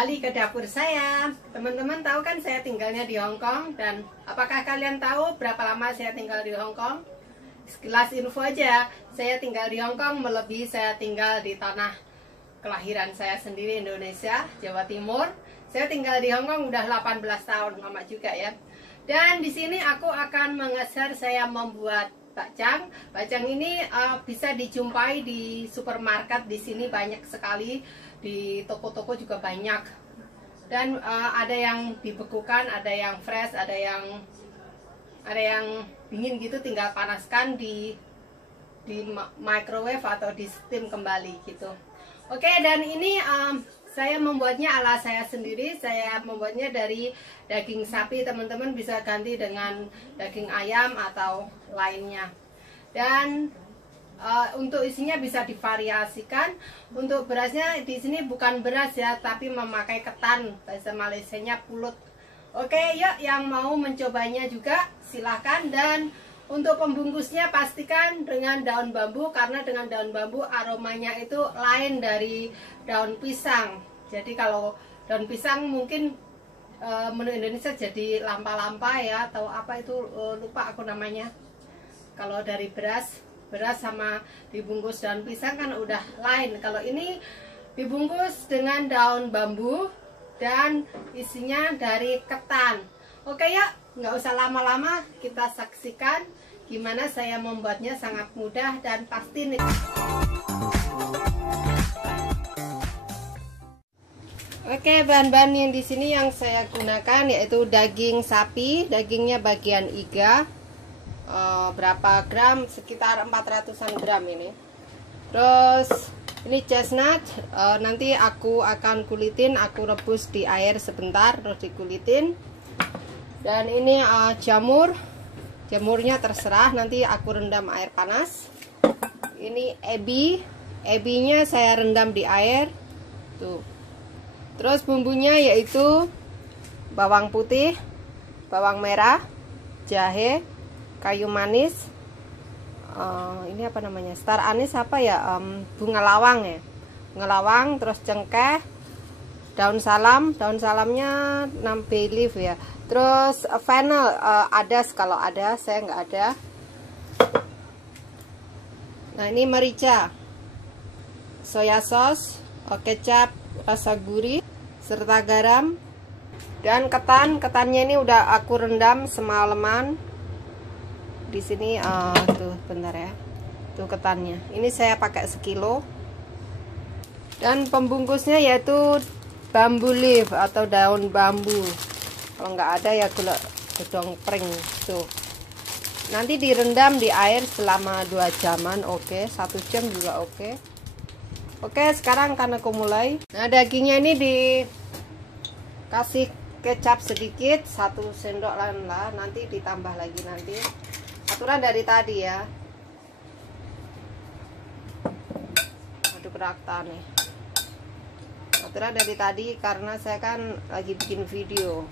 kembali ke dapur saya. Teman-teman tahu kan saya tinggalnya di Hong Kong, dan apakah kalian tahu berapa lama saya tinggal di Hong Kong? Sekilas info aja, saya tinggal di Hong Kong melebihi saya tinggal di tanah kelahiran saya sendiri, Indonesia, Jawa Timur. Saya tinggal di Hong Kong udah 18 tahun, lama juga ya. Dan di sini aku akan mengajar saya membuat bakcang. Bakcang ini bisa dijumpai di supermarket, di sini banyak sekali, di toko-toko juga banyak. Dan ada yang dibekukan, ada yang fresh, ada yang dingin gitu, tinggal panaskan di microwave atau di steam kembali gitu. Oke, dan ini saya membuatnya ala saya sendiri. Saya membuatnya dari daging sapi, teman-teman bisa ganti dengan daging ayam atau lainnya. Dan untuk isinya bisa divariasikan. Untuk berasnya di sini bukan beras ya, tapi memakai ketan, bahasa Malaysianya pulut. Oke, yuk yang mau mencobanya juga silahkan. Dan untuk pembungkusnya pastikan dengan daun bambu, karena dengan daun bambu aromanya itu lain dari daun pisang. Jadi kalau daun pisang mungkin menu Indonesia jadi lampa-lampa ya, atau apa itu, lupa aku namanya. Kalau dari beras sama dibungkus daun pisang kan udah lain. Kalau ini dibungkus dengan daun bambu dan isinya dari ketan. Oke ya, nggak usah lama-lama, kita saksikan gimana saya membuatnya. Sangat mudah dan pasti nih. Oke, bahan-bahan yang di sini yang saya gunakan yaitu daging sapi, dagingnya bagian iga. Berapa gram? Sekitar 400-an gram ini. Terus ini chestnut, nanti aku akan kulitin, aku rebus di air sebentar terus dikulitin. Dan ini jamurnya terserah, nanti aku rendam air panas. Ini ebinya saya rendam di air tuh. Terus bumbunya yaitu bawang putih, bawang merah, jahe, kayu manis, ini apa namanya, star anis apa ya, bunga lawang ya, bunga lawang, terus cengkeh, daun salamnya 6 bay leaf ya, terus fennel, adas kalau ada, saya nggak ada. Nah ini merica, soya sauce, kecap rasa gurih, serta garam. Dan ketannya ini udah aku rendam semalaman. Di sini tuh bentar ya, tuh ketannya ini saya pakai sekilo. Dan pembungkusnya yaitu bambu leaf atau daun bambu, kalau nggak ada ya gedong pring tuh. Nanti direndam di air selama 2 jaman, oke, 1 jam juga oke. Oke, sekarang kan aku mulai. Nah dagingnya ini dikasih kecap sedikit, 1 sendok lah, nanti ditambah lagi nanti. Aturan dari tadi ya. Aduh kerakta nih. Aturan dari tadi karena saya kan lagi bikin video.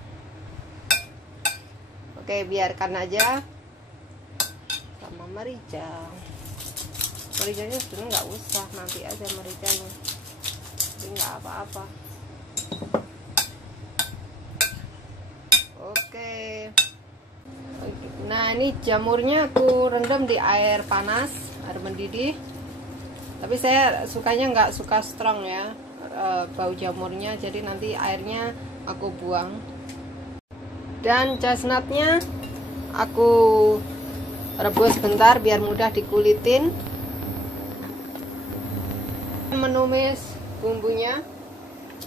Oke, biarkan aja. Sama merica. Mericanya sebenarnya nggak usah, nanti aja mericanya. Jadi nggak apa-apa. Oke. Nah ini jamurnya aku rendam di air panas, air mendidih. Tapi saya sukanya nggak suka strong ya, bau jamurnya, jadi nanti airnya aku buang. Dan chestnutnya aku rebus bentar biar mudah dikulitin. Menumis bumbunya,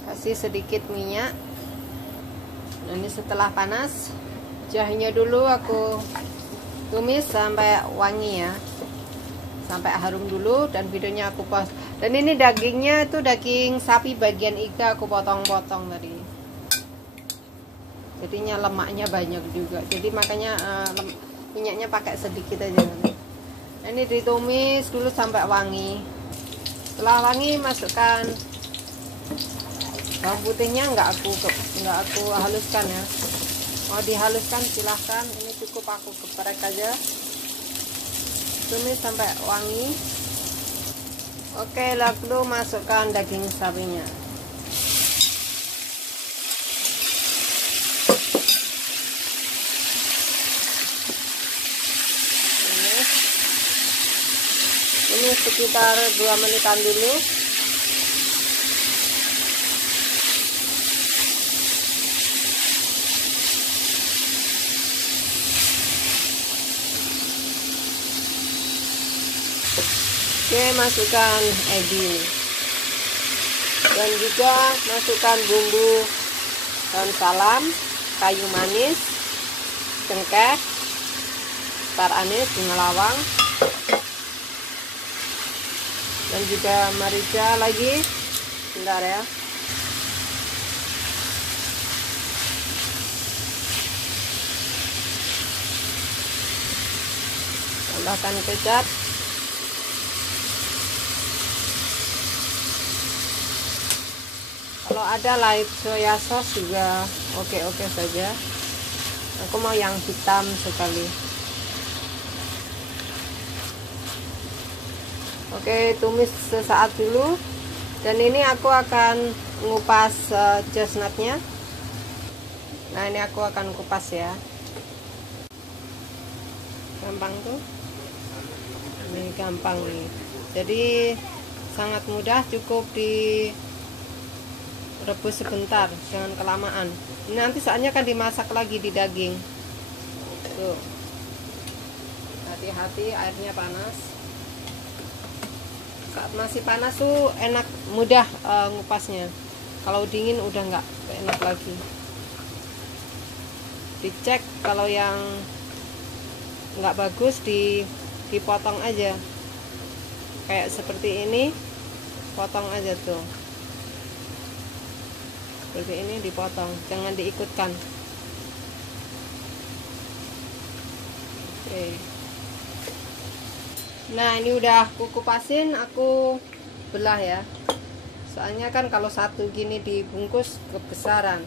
kasih sedikit minyak. Nah ini setelah panas, jahenya dulu aku tumis sampai wangi ya, sampai harum dulu, dan videonya aku pause. Dan ini dagingnya itu daging sapi bagian iga, aku potong-potong tadi, jadinya lemaknya banyak juga, jadi makanya minyaknya pakai sedikit aja. Nah, ini ditumis dulu sampai wangi. Setelah wangi masukkan bawang putihnya, nggak aku haluskan ya. Mau dihaluskan silahkan, ini cukup aku geprek aja, tumis sampai wangi. Oke, lalu masukkan daging sapinya. sekitar 2 menitan dulu. Oke, masukkan ebi dan juga masukkan bumbu daun salam, kayu manis, cengkeh, star anis, bunga lawang, dan juga merica lagi. Bentar ya. Tambahkan kecap. Kalau ada light soya sauce juga oke-oke saja. Aku mau yang hitam sekali. Oke, tumis sesaat dulu. Dan ini aku akan ngupas chestnutnya. Nah, ini aku akan kupas ya. Gampang tuh. Ini gampang nih. Jadi sangat mudah, cukup direbus sebentar, jangan kelamaan. Ini nanti saatnya akan dimasak lagi di daging. Tuh. Hati-hati, airnya panas. Saat masih panas tuh enak, mudah ngupasnya. Kalau dingin udah nggak enak lagi. Dicek kalau yang nggak bagus dipotong aja. Kayak seperti ini, potong aja tuh. Seperti ini dipotong, jangan diikutkan. Oke. Nah, ini udah aku kupasin, aku belah ya. Soalnya kan kalau satu gini dibungkus kebesaran.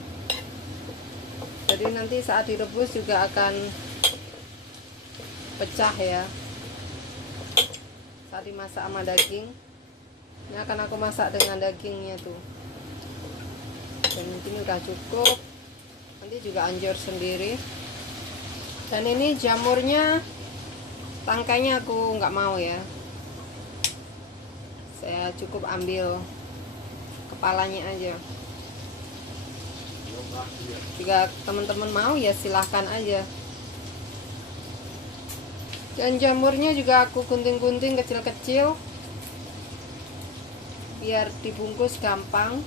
Jadi nanti saat direbus juga akan pecah ya. Saat dimasak sama daging. Ini akan aku masak dengan dagingnya tuh. Dan ini udah cukup, nanti juga anjur sendiri. Dan ini jamurnya, tangkainya aku nggak mau ya, saya cukup ambil kepalanya aja. Jika teman-teman mau ya silahkan aja. Dan jamurnya juga aku gunting-gunting kecil-kecil biar dibungkus gampang.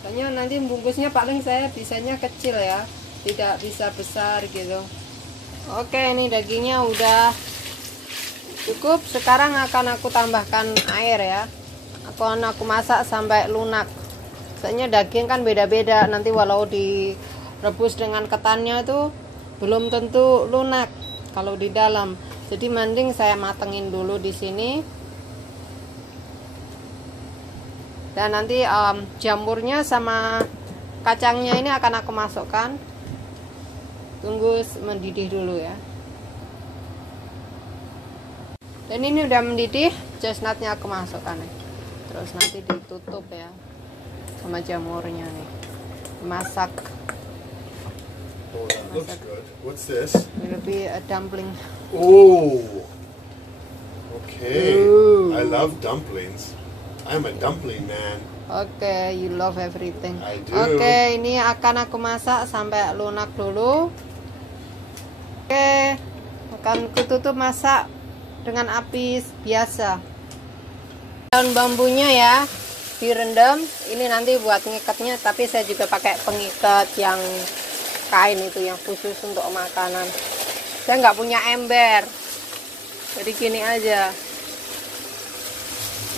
Soalnya nanti bungkusnya paling saya bisanya kecil ya, tidak bisa besar gitu. Oke, ini dagingnya udah cukup. Sekarang akan aku tambahkan air ya. Aku masak sampai lunak. Soalnya daging kan beda-beda, nanti walau direbus dengan ketannya itu belum tentu lunak kalau di dalam. Jadi mending saya matengin dulu di sini. Dan nanti jamurnya sama kacangnya ini akan aku masukkan. Tunggu mendidih dulu ya. Dan ini udah mendidih, chestnutnya aku masukkan nih. Terus nanti ditutup ya sama jamurnya nih. Masak. Oh, that looks good. What's this? Will be a dumpling. Oh. Okay. Ooh. I love dumplings. I'm a dumpling man. Oke, you love everything. I do. Oke, ini akan aku masak sampai lunak dulu. Oke, akan kututup masak dengan api biasa. Daun bambunya ya direndam. Ini nanti buat ngikatnya, tapi saya juga pakai pengikat yang kain itu yang khusus untuk makanan. Saya nggak punya ember, jadi gini aja.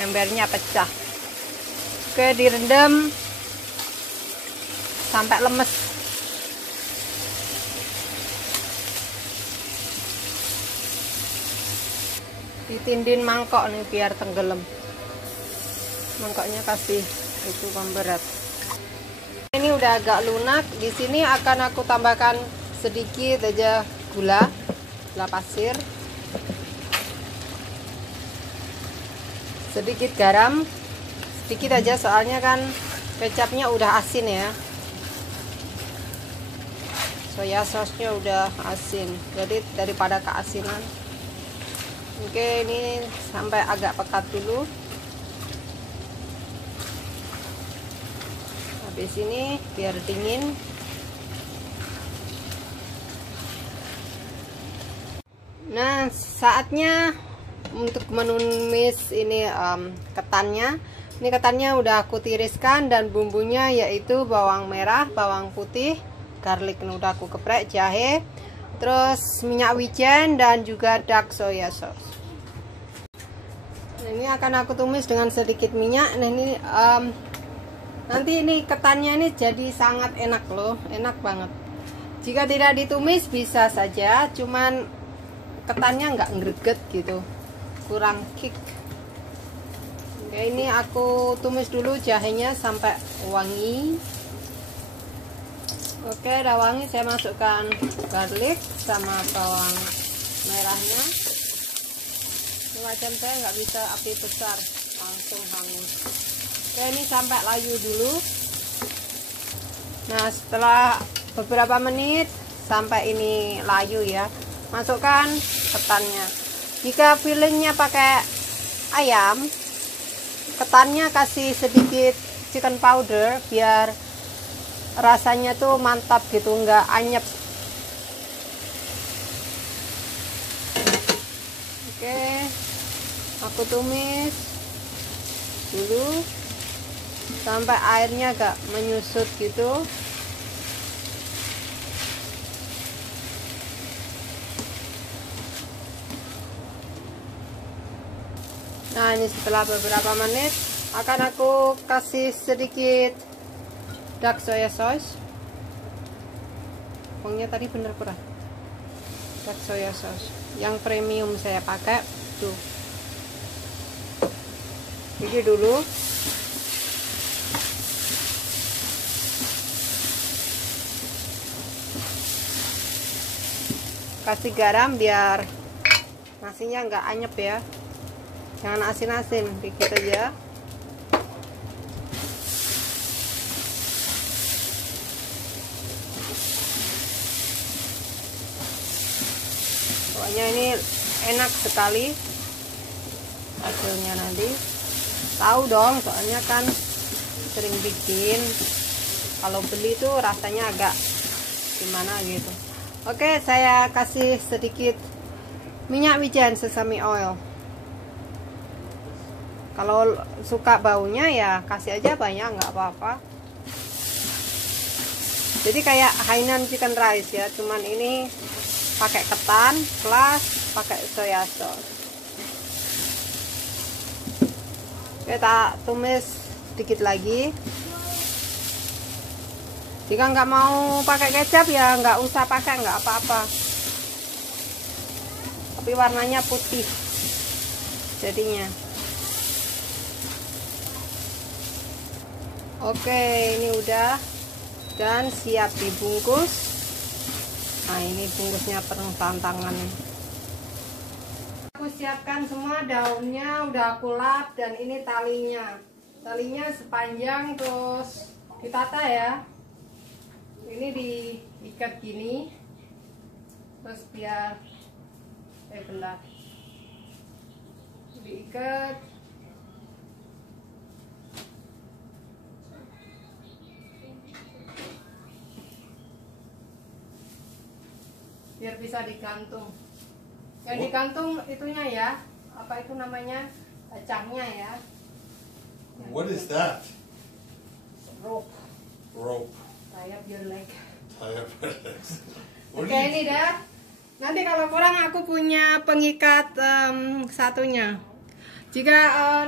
Embernya pecah. Oke, direndam sampai lemes. Ditindin mangkok nih biar tenggelam. Mangkoknya kasih itu pemberat. Ini udah agak lunak. Di sini akan aku tambahkan sedikit aja gula pasir. Sedikit garam, sedikit aja soalnya kan kecapnya udah asin ya. Soya sauce-nya udah asin, jadi daripada keasinan Oke, ini sampai agak pekat dulu. Habis ini biar dingin. Nah, saatnya untuk menumis ini ketannya. Ini ketannya udah aku tiriskan dan bumbunya yaitu bawang merah, bawang putih, garlic udah aku geprek, jahe, terus minyak wijen dan juga dark soya sauce. Nah, ini akan aku tumis dengan sedikit minyak. Nah, ini nanti ini ketannya ini jadi sangat enak loh, enak banget. Jika tidak ditumis bisa saja, cuman ketannya nggak greget gitu, kurang kick. Oke, ini aku tumis dulu jahenya sampai wangi. Oke, udah wangi, saya masukkan garlic sama bawang merahnya. Ini macam saya nggak bisa api besar, langsung hangus. Oke, ini sampai layu dulu. Nah, setelah beberapa menit sampai ini layu ya, masukkan ketannya. Jika fillingnya pakai ayam, ketannya kasih sedikit chicken powder biar rasanya tuh mantap gitu, nggak anyep. Oke, aku tumis dulu sampai airnya agak menyusut gitu. Nah, ini setelah beberapa menit akan aku kasih sedikit dark soya sauce. Pokoknya tadi bener kurang. Dark soya sauce yang premium saya pakai tuh. Ini dulu. Kasih garam biar nasinya nggak anyep ya. Jangan asin-asin, dikit aja. Pokoknya ini enak sekali hasilnya nanti. Tahu dong, soalnya kan sering bikin. Kalau beli tuh rasanya agak gimana gitu. Oke, saya kasih sedikit minyak wijen sesame oil. Kalau suka baunya ya kasih aja banyak, nggak apa-apa. Jadi kayak Hainan chicken rice ya, cuman ini pakai ketan plus pakai soya sauce. Kita tumis sedikit lagi. Jika nggak mau pakai kecap ya nggak usah pakai, nggak apa-apa. Tapi warnanya putih jadinya. Oke, ini udah dan siap dibungkus. Nah, ini bungkusnya penuh tantangan. Aku siapkan semua daunnya, udah aku lap, dan ini talinya. Talinya sepanjang terus ditata ya. Ini diikat gini. Terus biar bentar. Diikat. Biar bisa digantung. Yang digantung itunya ya, apa itu namanya, kacangnya ya. What is that? Rope. Rope. Tie up your leg. Tie up your legs. What Oke, do you- ini dah. Nanti kalau kurang aku punya pengikat satunya. Jika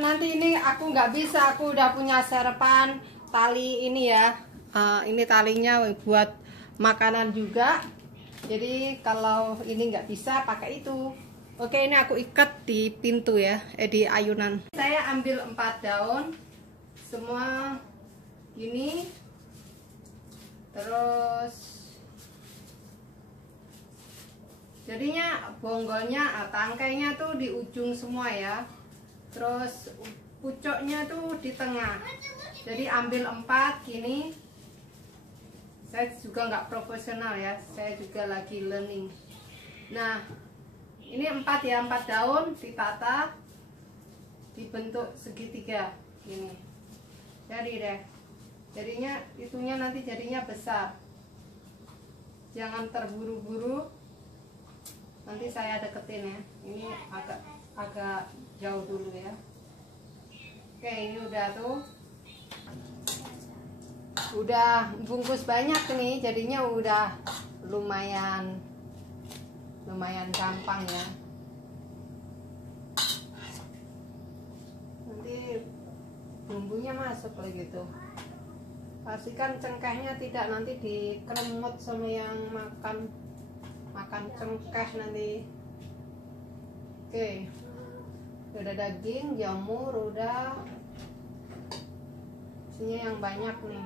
nanti ini aku nggak bisa, aku udah punya serapan tali ini ya. Ini talinya buat makanan juga. Jadi kalau ini nggak bisa pakai itu. Oke, ini aku ikat di pintu ya, di ayunan. Saya ambil 4 daun, semua ini. Terus jadinya bonggolnya, tangkainya tuh di ujung semua ya. Terus pucuknya tuh di tengah. Jadi ambil 4 gini. Saya juga nggak profesional ya, saya juga lagi learning. Nah, Ini 4 ya, 4 daun ditata, dibentuk segitiga gini. Jadi deh, jadinya itunya nanti jadinya besar. Jangan terburu-buru. Nanti saya deketin ya. Ini agak jauh dulu ya. Oke, ini udah tuh. Udah bungkus banyak nih, jadinya udah lumayan gampang ya. Nanti bumbunya masuk lagi tuh. Pastikan cengkehnya tidak nanti dikremut sama yang makan cengkeh nanti. Oke, udah daging, jamur, udah isinya yang banyak nih.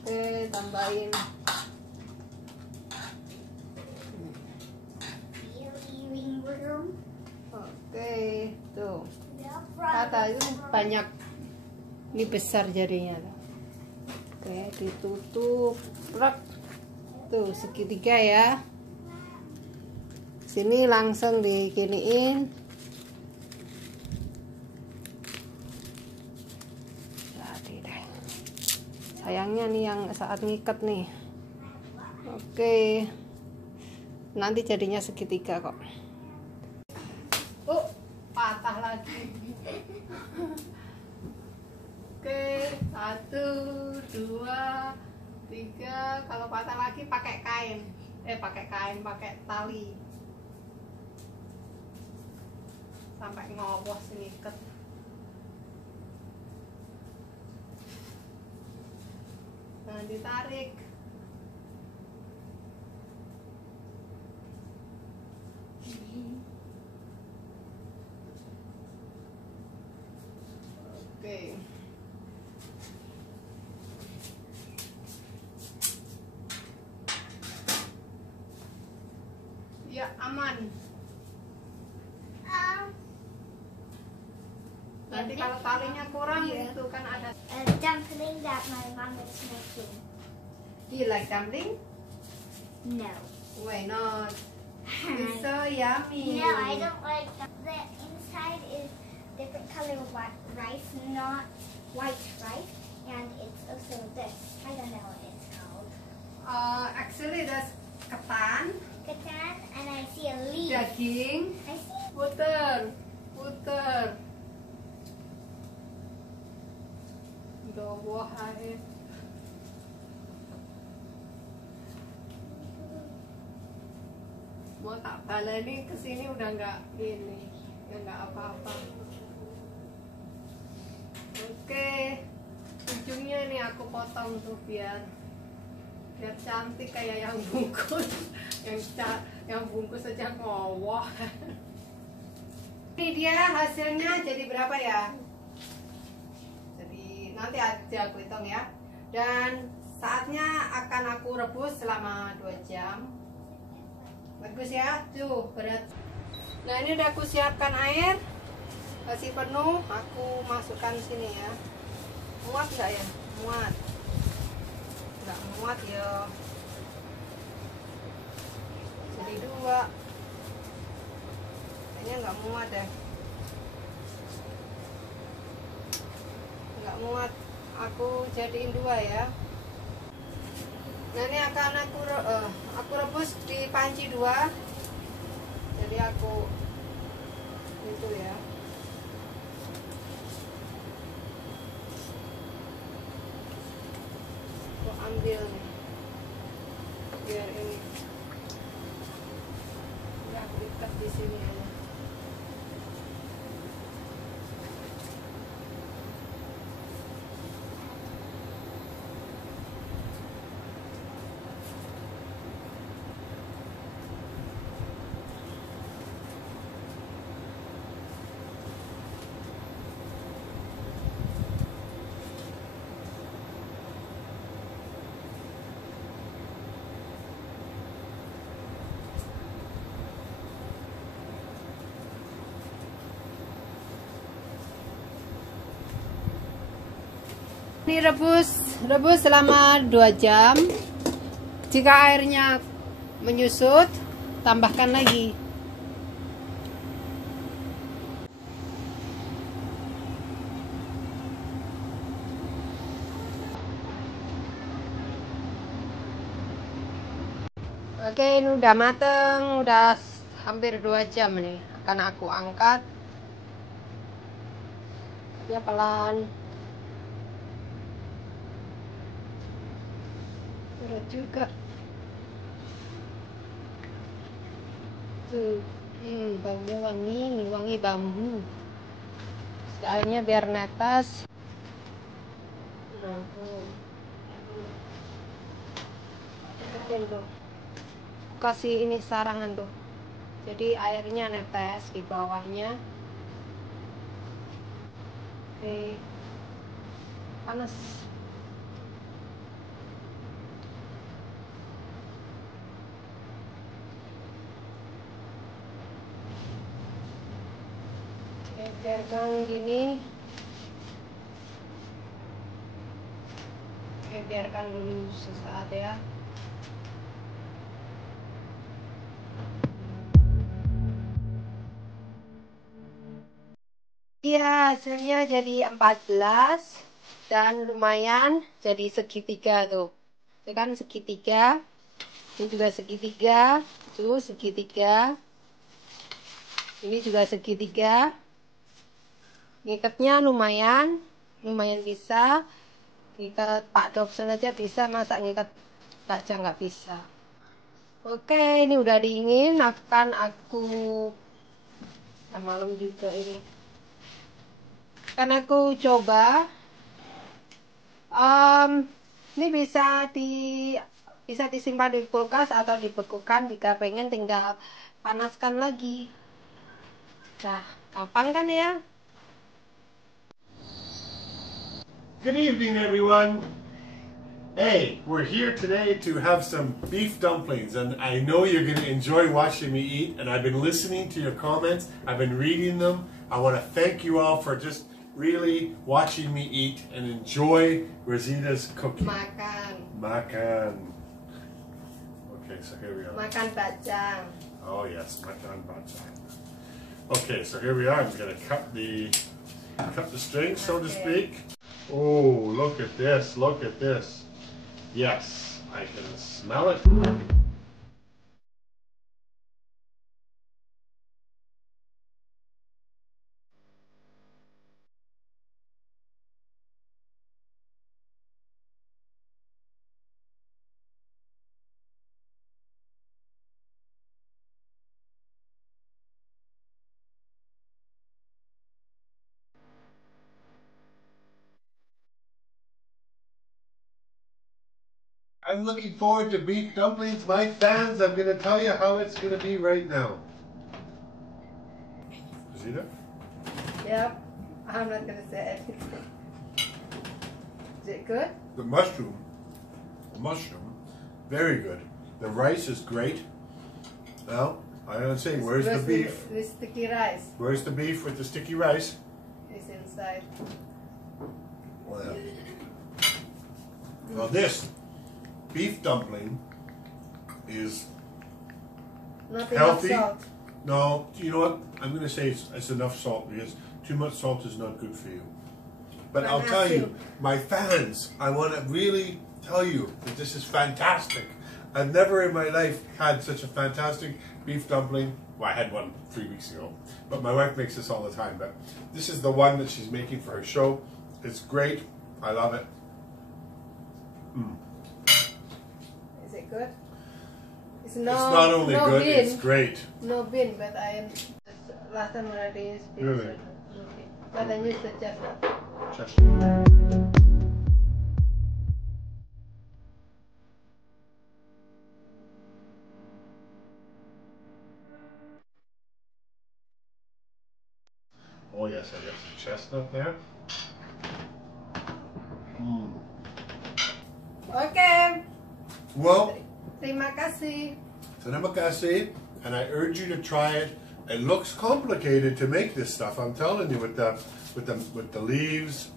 Oke, tambahin oke, tuh tata itu banyak, ini besar jadinya. Oke, ditutup tuh segitiga ya. Sini langsung diginiin. Jadi deh, sayangnya nih yang saat ngikat nih. Oke, nanti jadinya segitiga kok. Patah lagi. Oke, 1, 2, 3. Kalau patah lagi pakai kain, pakai tali sampai ngobos ngikat. Nah, ditarik. Oke. Ya, aman. Nanti kalau talinya kurang itu kan ada dumpling that my mom is making. Do you like dumpling? No. Why not? It's so yummy. No, I don't like that. The inside is different color rice, not white rice, and it's also this. I don't know what it's called. Actually that's ketan, And I see a leaf. daging, I see. puter. Buah air. Mau tak baleni ke sini udah nggak apa-apa. Oke, ujungnya nih aku potong tuh biar cantik kayak yang bungkus. yang bungkus aja ngowah. Ini dia hasilnya jadi berapa ya? Jadi nanti aja aku hitung ya. Dan saatnya akan aku rebus selama 2 jam. Bagus ya, tuh berat. Nah, ini udah aku siapkan air, kasih penuh, aku masukkan sini ya. Muat nggak ya? Muat. Nggak muat ya. Jadi 2. Kayaknya nggak muat deh. Nggak muat. Aku jadiin 2 ya. Nah, ini akan aku rebus di panci 2. Jadi aku itu ya. Aku ambil nih. Biar ini. Udah aku ikat di sini aja. Ini rebus selama 2 jam. Jika airnya menyusut, tambahkan lagi. Oke, ini udah mateng, udah hampir 2 jam nih. Akan aku angkat. Ya pelan. Berat juga. Tuh, baunya wangi bambu. Airnya biar netes. Nah, tuh. Kasih ini sarangan tuh. Jadi airnya netes di bawahnya. Oke. Panas. Oke, biarkan gini. Oke, biarkan dulu sesaat ya. Ya, hasilnya jadi 14 dan lumayan jadi segitiga tuh. Itu kan segitiga. Ini juga segitiga. Tuh segitiga. Ini juga segitiga. Ngikatnya lumayan bisa. Ngikat Pak Dobson aja bisa, masa ngikat aja nggak bisa. Oke, ini udah dingin. Akan aku malam juga ini. Kan aku coba. Ini bisa disimpan di kulkas atau dibekukan jika pengen, tinggal panaskan lagi. Nah, gampang kan ya? Good evening, everyone. Hey, we're here today to have some beef dumplings, and I know you're going to enjoy watching me eat, and I've been listening to your comments. I've been reading them. I want to thank you all for just really watching me eat and enjoy Rosita's cooking. Makan. Okay, so here we are. Makan bacang. Oh yes, makan bacang. Okay, so here we are. I'm going to cut the string, so to speak. Oh, look at this. Look at this. Yes, I can smell it. I'm looking forward to beef dumplings. My fans, I'm going to tell you how it's going to be right now. Rosita? Yep, I'm not gonna say it. Is it good? The mushroom, very good. The rice is great. Now, I gotta say, where's the beef? The sticky rice Where's the beef with the sticky rice? is inside. Well, this beef dumpling is Not healthy. enough salt. No, you know what? I'm going to say it's enough salt, because too much salt is not good for you. But I'll tell you, my fans, I want to really tell you that this is fantastic. I've never in my life had such a fantastic beef dumpling. Well, I had one 3 weeks ago, but my wife makes this all the time. But this is the one that she's making for her show. It's great. I love it. Is it good? It's Not only good, bean. it's great. No bean, but I am last time already used bean. Really? No bean. But I used the chestnut. Oh yes, I got some chestnut there. Okay. Well, Terima kasih. terima kasih, and I urge you to try it. It looks complicated to make this stuff. I'm telling you, with the leaves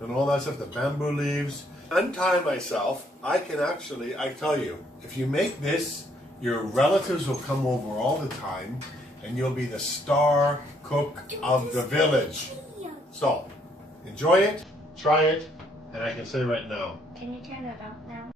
and all that stuff, the bamboo leaves. Untie myself. I tell you, if you make this, Your relatives will come over all the time, and you'll be the star cook of the village. So, enjoy it, try it, and I can say right now. Can you turn it off now?